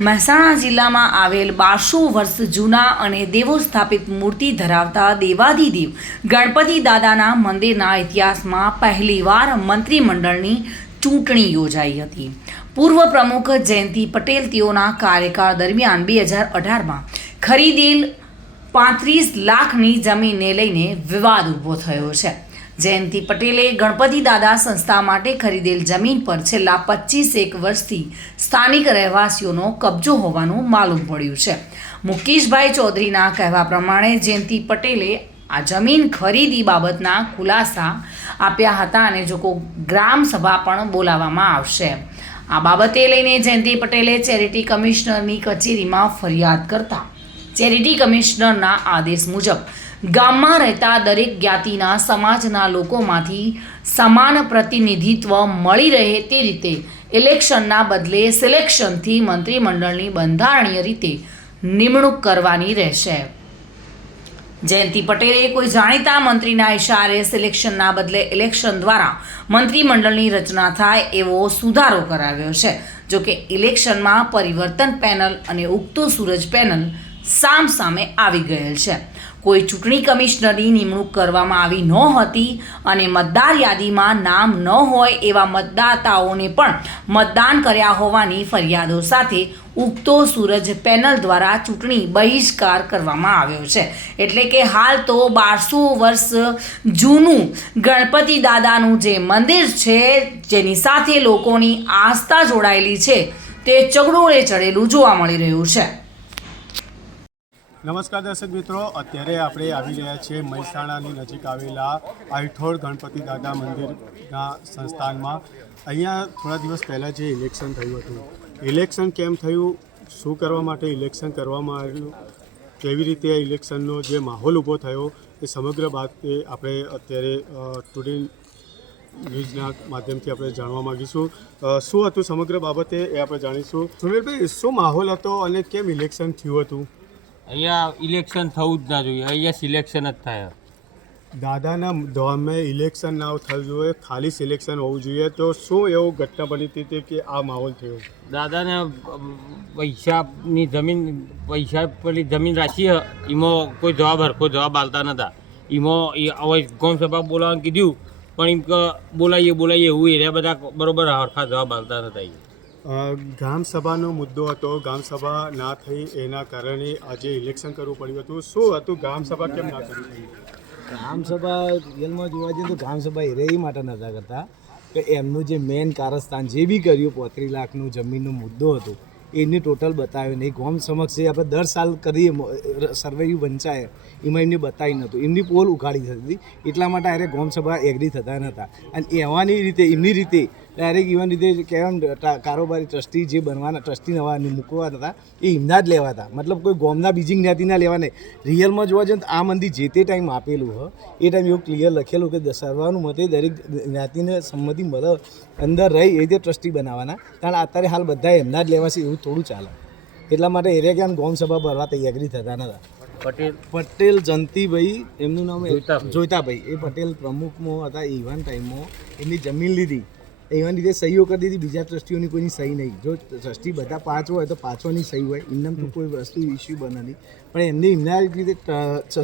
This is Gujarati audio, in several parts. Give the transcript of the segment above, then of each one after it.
મહેસાણા જિલ્લામાં આવેલ 1200 વર્ષ જૂના અને દેવો સ્થાપિત મૂર્તિ ધરાવતા દેવાધિદેવ ગણપતિ દાદાના મંદિરના ઇતિહાસમાં પહેલીવાર મંત્રીમંડળની ચૂંટણી યોજાઈ હતી. પૂર્વ પ્રમુખ જયંતિ પટેલ તેઓના કાર્યકાળ દરમિયાન 2018માં ખરીદેલ 35 લાખની જમીનને લઈને વિવાદ ઊભો થયો છે. જયંતિ પટેલે ગણપતિ દાદા સંસ્થા માટે ખરીદેલ જમીન પર છેલ્લા 25 વર્ષથી સ્થાનિક રહેવાસીઓનો કબજો હોવાનું માલુમ પડ્યું છે. મુકેશભાઈ ચૌધરીના કહેવા પ્રમાણે જયંતિ પટેલે આ જમીન ખરીદી બાબતના ખુલાસા આપ્યા હતા અને જો ગ્રામ સભા પણ બોલાવવામાં આવશે. આ બાબતે લઈને જયંતિ પટેલે ચેરિટી કમિશનરની કચેરીમાં ફરિયાદ કરતા ચેરિટી કમિશનરના આદેશ મુજબ ગામમાં રહેતા દરેક જ્ઞાતિના સમાજના લોકોમાંથી સમાન પ્રતિનિધિત્વ મળી રહે તે રીતે ઇલેક્શનના બદલે સિલેક્શનથી મંત્રીમંડળની બંધારણીય રીતે નિમણૂક કરવાની રહેશે. જયંતિ પટેલે કોઈ જાણીતા મંત્રીના ઇશારે સિલેક્શનના બદલે ઇલેક્શન દ્વારા મંત્રીમંડળની રચના થાય એવો સુધારો કરાવ્યો છે. જોકે ઇલેક્શનમાં પરિવર્તન પેનલ અને ઉગતો સૂરજ પેનલ સામસામે આવી ગયેલ છે. કોઈ ચૂંટણી કમિશનરની નિમણૂક કરવામાં આવી નહોતી અને મતદાર યાદીમાં નામ ન હોય એવા મતદાતાઓને પણ મતદાન કર્યા હોવાની ફરિયાદો સાથે ઉગતો સૂરજ પેનલ દ્વારા ચૂંટણી બહિષ્કાર કરવામાં આવ્યો છે. એટલે કે હાલ તો 1200 વર્ષ જૂનું ગણપતિ દાદાનું જે મંદિર છે જેની સાથે લોકોની આસ્થા જોડાયેલી છે તે ચગડોળે ચડેલું જોવા મળી રહ્યું છે. નમસ્કાર દર્શક મિત્રો, અત્યારે આપણે આવી રહ્યા છીએ મહેસાણાની નજીક આવેલા આઈઠોળ ગણપતિ દાદા મંદિરના સંસ્થાનમાં. અહીંયા થોડા દિવસ પહેલાં જે ઇલેક્શન થયું હતું, ઇલેક્શન કેમ થયું, શું કરવા માટે ઇલેક્શન કરવામાં આવ્યું, કેવી રીતે ઇલેક્શનનો જે માહોલ ઊભો થયો એ સમગ્ર બાબતે આપણે અત્યારે ટુડે ન્યૂઝના માધ્યમથી આપણે જાણવા માગીશું. શું હતું સમગ્ર બાબતે એ આપણે જાણીશું. સુનિલભાઈ, શું માહોલ હતો અને કેમ ઇલેક્શન થયું હતું? અહીંયા ઇલેક્શન થવું જ ના જોઈએ, અહીંયા સિલેક્શન જ થાય. દાદાના ધામે ઇલેક્શન ના થવું જોઈએ, ખાલી સિલેક્શન હોવું જોઈએ. તો શું એવું ઘટના બની હતી કે આ માહોલ થયો? દાદાને પૈસાની જમીન, પૈસા પેલી જમીન રાખી એમાં કોઈ હરખો જવાબ આલતા નહોતા. એમાં હવે ગ્રામસભા બોલાવવાનું કીધું પણ એમ કે બોલાવીએ એવું એરિયા બધા બરાબર હરખા જવાબ આલતા નહોતા. ગ્રામ સભાનો મુદ્દો હતો, ગ્રામ સભા ના થઈ એના કારણે આજે ઇલેક્શન કરવું પડ્યું હતું. શું હતું, ગ્રામ સભા કેમ ના કરી? ગ્રામ સભા રિયલમાં જોવા જઈએ તો ગ્રામ સભા એ માટે નહોતા કરતા કે એમનું જે મેન કારસ્તાન જે બી કર્યું 35 લાખનું જમીનનો મુદ્દો હતો એમને ટોટલ બતાવ્યો નહીં. ગામ સમક્ષ આપણે દર સાલ કરીએ સર્વેયુ વંચાય એમાં એમને બતાવી નહોતું, એમની પોલ ઉખાડી થતી હતી. એટલા માટે અરે ગામ સભા એગ્રી થતા નહોતા અને એવાની રીતે એમની રીતે ડાયરેક્ટ એવાની રીતે કહેવાય કારોબારી ટ્રસ્ટી જે બનવાના ટ્રસ્ટી નવા મૂકવા હતા એ એમના જ લેવા હતા. મતલબ કોઈ ગામના બીજી જ્ઞાતિના લેવા નહીં. રિયલમાં જોવા જઈએ તો આ મંદિર જે તે ટાઈમ આપેલું હોય એ ટાઈમ એવું ક્લિયર લખેલું કે સર્વાનું મતે દરેક જ્ઞાતિને સંમતિ મળે અંદર રહી એ રીતે ટ્રસ્ટી બનાવવાના. કારણ અત્યારે હાલ બધા એમના જ લેવાશે એવું થોડું ચાલે. એટલા માટે એરિયા ક્યાં ગામ સભા ભરવા એગ્રી થતા નતા. પટેલ જયંતિભાઈ, એમનું નામ જોઈતાભાઈ, એ પટેલ પ્રમુખમાં હતા. ઇવન ટાઈમમાં એમની જમીન લીધી, એવા રીતે સહીઓ કરી દીધી. બીજા ટ્રસ્ટીઓની કોઈની સહી નહીં. જો ટ્રસ્ટી બધા 5 હોય તો 5ની સહી હોય, એમને તો કોઈ વસ્તુ ઇસ્યુ બને નહીં. પણ એમને એમના રીતે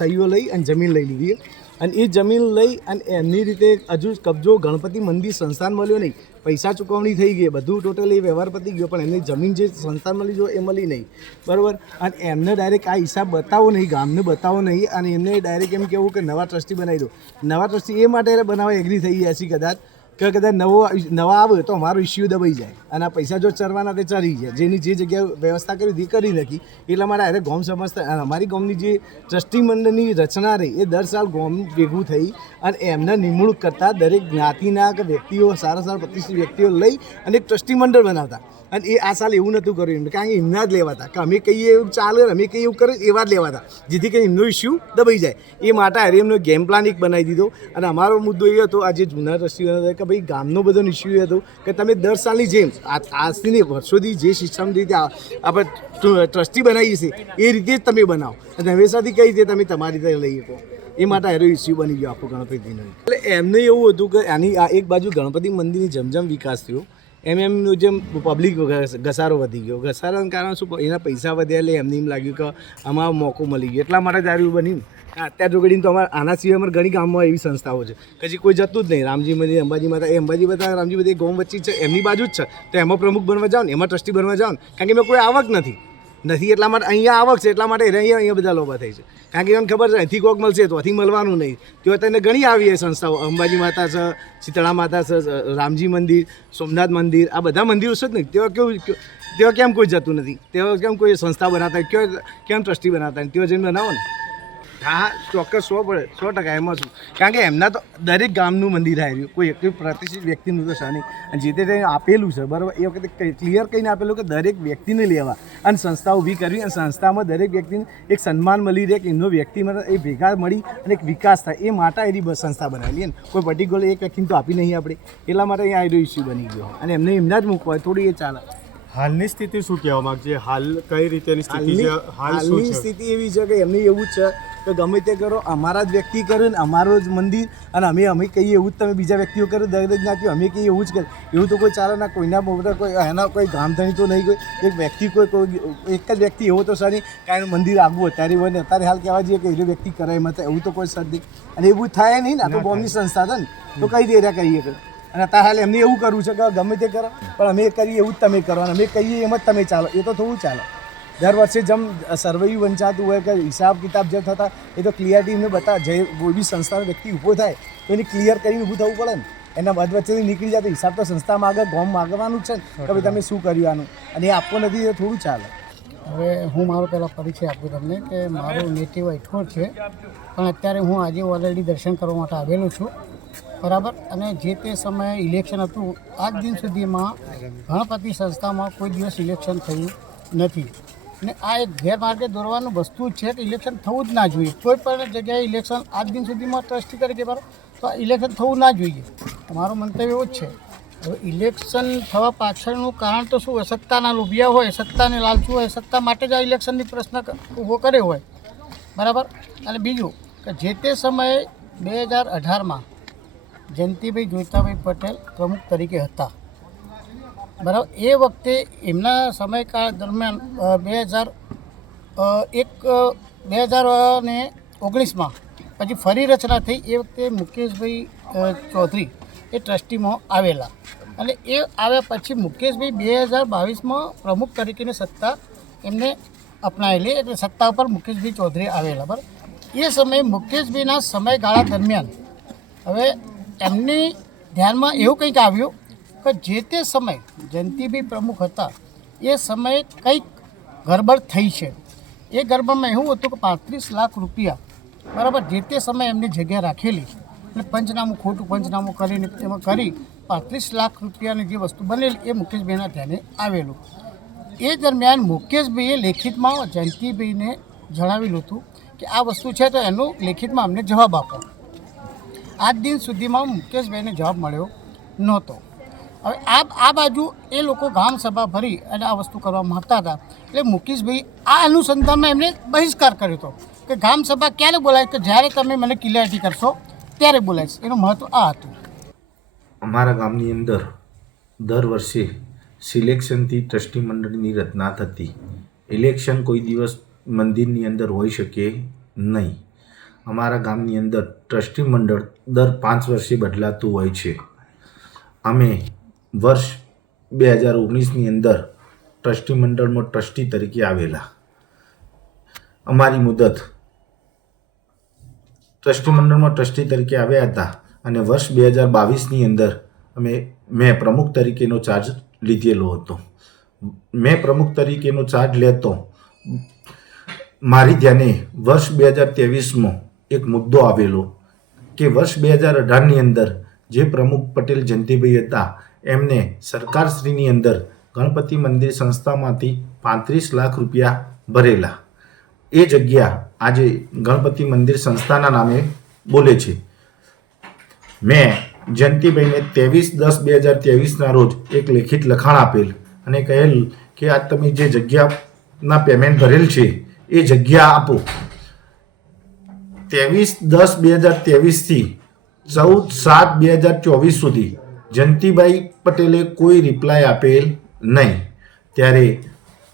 સહીઓ લઈ અને જમીન લઈ લીધી અને એ જમીન લઈ અને એમની રીતે હજુ કબજો ગણપતિ મંદિર સંસ્થાન મળ્યો નહીં. પૈસા ચૂકવણી થઈ ગઈ, બધું ટોટલી વ્યવહાર પતી ગયો, પણ એમની જમીન જે સંસ્થાન મળી જો એ મળી નહીં. બરાબર. અને એમને ડાયરેક્ટ આ હિસાબ બતાવો નહીં, ગામને બતાવો નહીં અને એમને ડાયરેક્ટ એમ કહેવું કે નવા ટ્રસ્ટી બનાવી દો. નવા ટ્રસ્ટી એ માટે બનાવવા એગ્રી થઈ ગયા છે કદાચ કે કદાચ નવા આવે તો અમારો ઇસ્યુ દબાઈ જાય અને આ પૈસા જો ચરવાના તે ચરી જાય. જેની જે જગ્યાએ વ્યવસ્થા કરી હતી કરી નાખી. એટલા માટે અરે ગામ સમજતા અમારી ગામની જે ટ્રસ્ટી મંડળની રચના રહી એ દર સાલ ગામ ભેગું થઈ અને એમને નિમણૂક કરતા દરેક જ્ઞાતિના કે વ્યક્તિઓ સારા પ્રતિષ્ઠિત વ્યક્તિઓ લઈ અને એક ટ્રસ્ટી મંડળ બનાવતા. અને એ આ સાલ એવું નહોતું કર્યું કારણ કે એમના જ લેવાતા કે અમે કહીએ એવું ચાલે, અમે કહીએ એવું કરે એવા જ લેવાતા, જેથી કરીને એમનો ઇસ્યુ દબાઈ જાય. એ માટે અરે એમનો ગેમ પ્લાન એક બનાવી દીધો. અને અમારો મુદ્દો એ હતો આ જે જૂના ટ્રસ્ટીઓ હતા કે ભાઈ ગામનો બધો ઇસ્યુ હતો કે તમે દર સાલની જેમ આજથી વર્ષોથી જે સિસ્ટમ રીતે આપણે ટ્રસ્ટી બનાવીએ છીએ એ રીતે જ તમે બનાવો અને હંમેશાથી કઈ રીતે તમે તમારી રીતે લઈ શકો. એ માટે એનો ઇસ્યુ બની ગયો આખો ગણપતિનો. એટલે એમને એવું હતું કે આની આ એક બાજુ ગણપતિ મંદિરની જેમ વિકાસ થયો એમનું જેમ પબ્લિક ઘસારો વધી ગયો. ઘસારાનું કારણ શું? એના પૈસા વધ્યા એટલે એમને એમ લાગ્યું કે આમાં મોકો મળી ગયો. એટલા માટે જ આવ્યું બન્યું. અત્યાર જોગડીને તો આના સિવાય અમારે ઘણી ગામમાં એવી સંસ્થાઓ છે પછી કોઈ જતું જ નહીં. રામજી મંદિર, અંબાજી માતા, એ અંબાજી માતા રામજી મંદિર ગામ વચ્ચે છે, એમની બાજુ જ છે. તો એમાં પ્રમુખ બનવા જાઓ ને, એમાં ટ્રસ્ટી બનવા જાઓ ને, કારણ કે એમાં કોઈ આવક નથી એટલા માટે અહીંયા આવક છે, એટલા માટે અહીંયા બધા લોભા થાય છે. કારણ કે એમને ખબર છે અહીંથી કોક મળશે તો અહીંથી મળવાનું નહીં. તેઓ તેને ઘણી આવી સંસ્થાઓ, અંબાજી માતા છે, શીતળા માતા છે, રામજી મંદિર, સોમનાથ મંદિર, આ બધા મંદિરો છે જ નહીં. તેઓ કેમ કોઈ જતું નથી? તેઓ કેમ કોઈ સંસ્થા બનાવતા, કેમ ટ્રસ્ટી બનાવતા? તેઓ જઈને બનાવો ને. હા, ચોક્કસ 100% એમાં છું. કારણ કે એમના તો દરેક ગામનું મંદિર આવ્યું, કોઈ એક પ્રતિષ્ઠિત વ્યક્તિનું તો છે નહીં. અને જે તે આપેલું છે બરાબર, એ વખતે ક્લિયર કહીને આપેલું કે દરેક વ્યક્તિને લેવા અને સંસ્થા ઊભી કરવી, અને સંસ્થામાં દરેક વ્યક્તિને એક સન્માન મળી રહે કે એમનો વ્યક્તિમાં એ ભેગા મળી અને એક વિકાસ થાય, એ માટે એની સંસ્થા બનાવેલી. ને કોઈ પર્ટિક્યુલર એક વ્યક્તિને તો આપી નહીં આપણે, એટલા માટે અહીંયા આઈડો ઇસ્યુ બની ગયો અને એમને એમના જ મૂકવા હોય થોડી એ ચાલે. હાલની સ્થિતિ શું કહેવા માંગશે? હાલ કઈ રીતેની સ્થિતિ છે? હાલની સ્થિતિ એવી છે કે એમની એવું જ છે કે ગમે તે કરો, અમારા જ વ્યક્તિ કરે ને અમારો જ મંદિર, અને અમે કહીએ એવું જ તમે બીજા વ્યક્તિઓ કરો, દરેક જ્ઞાતિઓ અમે કહીએ એવું જ કરે. એવું તો કોઈ ચાલે ના. કોઈના મોટા કોઈ એના કોઈ ગામધણી તો નહીં, કોઈ એક વ્યક્તિ કોઈ એક જ વ્યક્તિ એવો તો સારી કાંઈ મંદિર આગવું અત્યારે હોય ને અત્યારે હાલ કહેવા જઈએ કે એ વ્યક્તિ કરે એમાં એવું તો કોઈ સર નહીં. અને એવું થાય નહીં ને, આ તો બોમ્બની સંસ્થા છે ને, તો કઈ દેરા કરીએ કે. અને અત્યારે હાલ એમને એવું કરવું છે કે ગમે તે કરો પણ અમે કરીએ એવું જ તમે કરો, અને અમે કહીએ એમ જ તમે ચાલો, એ તો થોડું ચાલે. દર વર્ષે જેમ સર્વેયું વંચાતું હોય કે હિસાબ કિતાબ જે થતા, એ તો ક્લિયરિટી એમને બતા. જે કોઈ બી સંસ્થાનો વ્યક્તિ ઊભો થાય તો એને ક્લિયર કરીને ઊભું થવું પડે ને. એના બાદ વચ્ચેથી નીકળી જાય તો હિસાબ તો સંસ્થામાં આગળ ગોમ માગવાનું જ છે ને કે ભાઈ તમે શું કર્યું આનું, અને એ આપવો નથી તો થોડું ચાલે. હવે હું મારો પહેલાં પરિચય આપું તમને કે મારું નેટિવ અઠોડ છે, પણ અત્યારે હું આજે ઓલરેડી દર્શન કરવા માટે આવેલો છું બરાબર. અને જે તે સમયે ઇલેક્શન હતું, આજ દિન સુધીમાં ગણપતિ સંસ્થામાં કોઈ દિવસ ઇલેક્શન થયું નથી. અને આ એક ગેરમાર્ગે દોરવાનું વસ્તુ જ છે કે ઇલેક્શન થવું જ ના જોઈએ. કોઈ પણ જગ્યાએ ઇલેક્શન આજ દિન સુધીમાં ટ્રસ્ટી તરીકે મારો તો ઇલેક્શન થવું ના જોઈએ. મારું મંતવ્ય એવું જ છે. હવે ઇલેક્શન થવા પાછળનું કારણ તો શું હોય? સત્તાના લોભિયા હોય, સત્તાને લાલચું હોય, સત્તા માટે જ આ ઇલેક્શનની પ્રશ્ન ઊભો કર્યો હોય બરાબર. અને બીજું કે જે તે સમયે 2018માં જયંતિભાઈ જોઈતાભાઈ પટેલ પ્રમુખ તરીકે હતા બરાબર. એ વખતે એમના સમયકાળ દરમિયાન 2019માં પછી ફરી રચના થઈ. એ વખતે મુકેશભાઈ ચૌધરી એ ટ્રસ્ટીમાં આવેલા, અને એ આવ્યા પછી મુકેશભાઈ 2022માં પ્રમુખ તરીકેની સત્તા એમને અપનાવેલી, એટલે સત્તા ઉપર મુકેશભાઈ ચૌધરી આવેલા બરાબર. એ સમયે મુકેશભાઈના સમયગાળા દરમિયાન હવે એમની ધ્યાનમાં એવું કંઈક આવ્યું કે જે તે સમય જયંતિભાઈ પ્રમુખ હતા એ સમયે કંઈક ગરબડ થઈ છે. એ ગરબડમાં એવું હતું કે 35 લાખ રૂપિયા બરાબર જે તે સમયે એમની જગ્યા રાખેલી, અને પંચનામું ખોટું પંચનામું કરીને એમાં કરી 35 લાખ રૂપિયાની જે વસ્તુ બનેલી એ મુકેશભાઈના ધ્યાને આવેલું. એ દરમિયાન મુકેશભાઈએ લેખિતમાં જયંતિભાઈને જણાવેલું હતું કે આ વસ્તુ છે તો એનું લેખિતમાં અમને જવાબ આપો. આજ દિન સુધીમાં મુકેશભાઈને જવાબ મળ્યો નહોતો. હવે આ બાજુ એ લોકો ગામ સભા ભરી અને આ વસ્તુ કરવા માગતા હતા, એટલે મુકેશભાઈ આ અનુસંધાનમાં એમને બહિષ્કાર કર્યો હતો કે ગામ સભા ક્યારે બોલાય કે જ્યારે તમે મને ક્લિયરિટી કરશો ત્યારે બોલાવીશ. એનું મહત્ત્વ આ હતું. અમારા ગામની અંદર દર વર્ષે સિલેક્શનથી ટ્રસ્ટી મંડળની રચના થતી. ઇલેક્શન કોઈ દિવસ મંદિરની અંદર હોઈ શકે નહીં. અમારા ગામની અંદર ટ્રસ્ટી મંડળ દર 5 વર્ષે બદલાતું હોય છે. અમે વર્ષ 2019ની અંદર ટ્રસ્ટી મંડળમાં ટ્રસ્ટી તરીકે આવેલા. અમારી મુદત ટ્રસ્ટી મંડળમાં ટ્રસ્ટી તરીકે આવ્યા હતા, અને વર્ષ 2022ની અંદર મેં પ્રમુખ તરીકેનો ચાર્જ લીધેલો હતો. મેં પ્રમુખ તરીકેનો ચાર્જ લેતો મારી ધ્યાને વર્ષ 2023માં એક મુદ્દો આવેલો કે વર્ષ 2018ની અંદર જે પ્રમુખ પટેલ જયંતિભાઈ હતા એમને સરકારશ્રીની અંદર ગણપતિ મંદિર સંસ્થામાંથી 35 લાખ રૂપિયા ભરેલા. એ જગ્યા આજે ગણપતિ મંદિર સંસ્થાના નામે બોલે છે. મેં જયંતિભાઈને 23/10/2023ના રોજ એક લેખિત લખાણ આપેલ અને કહેલ કે આ તમે જે જગ્યાના પેમેન્ટ ભરેલ છે એ જગ્યા આપો. 23/10/2023થી 14/7/2024 સુધી જયંતિભાઈ પટેલે કોઈ રિપ્લાય આપેલ નહીં. ત્યારે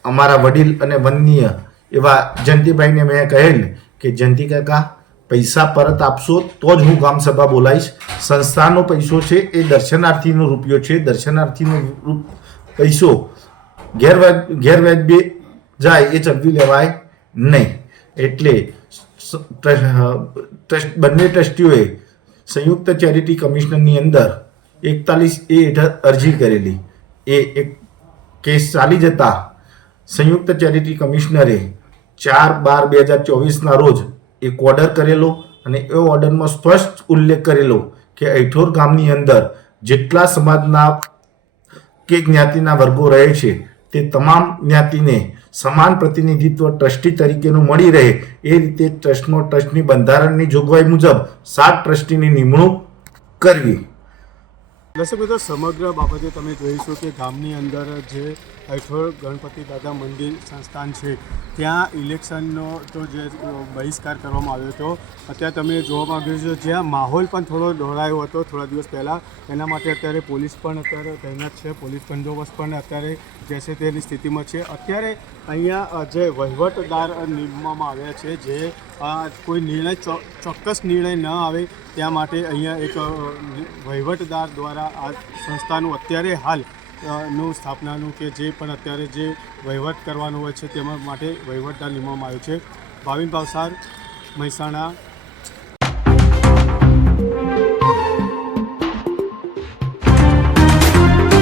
અમારા વડીલ અને વંદનીય એવા જયંતિભાઈને મેં કહેલ કે જયંતિ કાકા પૈસા પરત આપશો તો જ હું ગ્રામસભા બોલાવીશ. સંસ્થાનો પૈસો છે એ દર્શનાર્થીનો રૂપિયો છે. દર્શનાર્થીનો પૈસો ગેરવ્યાજબી જાય એ ચલવી લેવાય નહીં. એટલે બંને ટ્રસ્ટીઓએ સંયુક્ત ચેરિટી કમિશનરની અંદર 41A હેઠળ અરજી કરેલી. એ એક કેસ ચાલી જતા સંયુક્ત ચેરિટી કમિશનરે 4/12/2024ના રોજ એક ઓર્ડર કરેલો અને એ ઓર્ડરમાં સ્પષ્ટ ઉલ્લેખ કરેલો કે અઈઠોર ગામની અંદર જેટલા સમાજના કે જ્ઞાતિના વર્ગો રહે છે તે તમામ જ્ઞાતિને સમાન પ્રતિનિધિત્વ ટ્રસ્ટી તરીકેનું મળી રહે એ રીતે ટ્રસ્ટની બંધારણની જોગવાઈ મુજબ 7 ટ્રસ્ટીની નિમણૂક કરવી. દર્શક મિત્રો, સમગ્ર બાબતે તમે જોઈશું કે ગામની અંદર જે અઈઠોર ગણપતિ દાદા મંદિર સંસ્થાન છે ત્યાં ઇલેક્શનનો તો જે બહિષ્કાર કરવામાં આવ્યો હતો. અત્યારે તમે જોવા માંગ્યો છો જ્યાં માહોલ પણ થોડો દોડાયો હતો થોડા દિવસ પહેલાં. એના માટે અત્યારે પોલીસ પણ અત્યારે તૈનાત છે. પોલીસ બંદોબસ્ત પણ અત્યારે જે છે તેની સ્થિતિમાં છે. અત્યારે અહીંયા જે વહીવટદાર નિમવામાં આવ્યા છે જે કોઈ નિર્ણય ચોક્કસ નિર્ણય ન આવે ત્યાં માટે અહીંયા એક વહીવટદાર દ્વારા આ સંસ્થાનું અત્યારે હાલ નું સ્થાપનાનું કે જે પણ અત્યારે જે વહીવટ કરવાનું હોય છે તેમાં માટે વહીવટદાર નિમવામાં આવ્યો છે. ભાવિન ભાવસાર, મહેસાણા.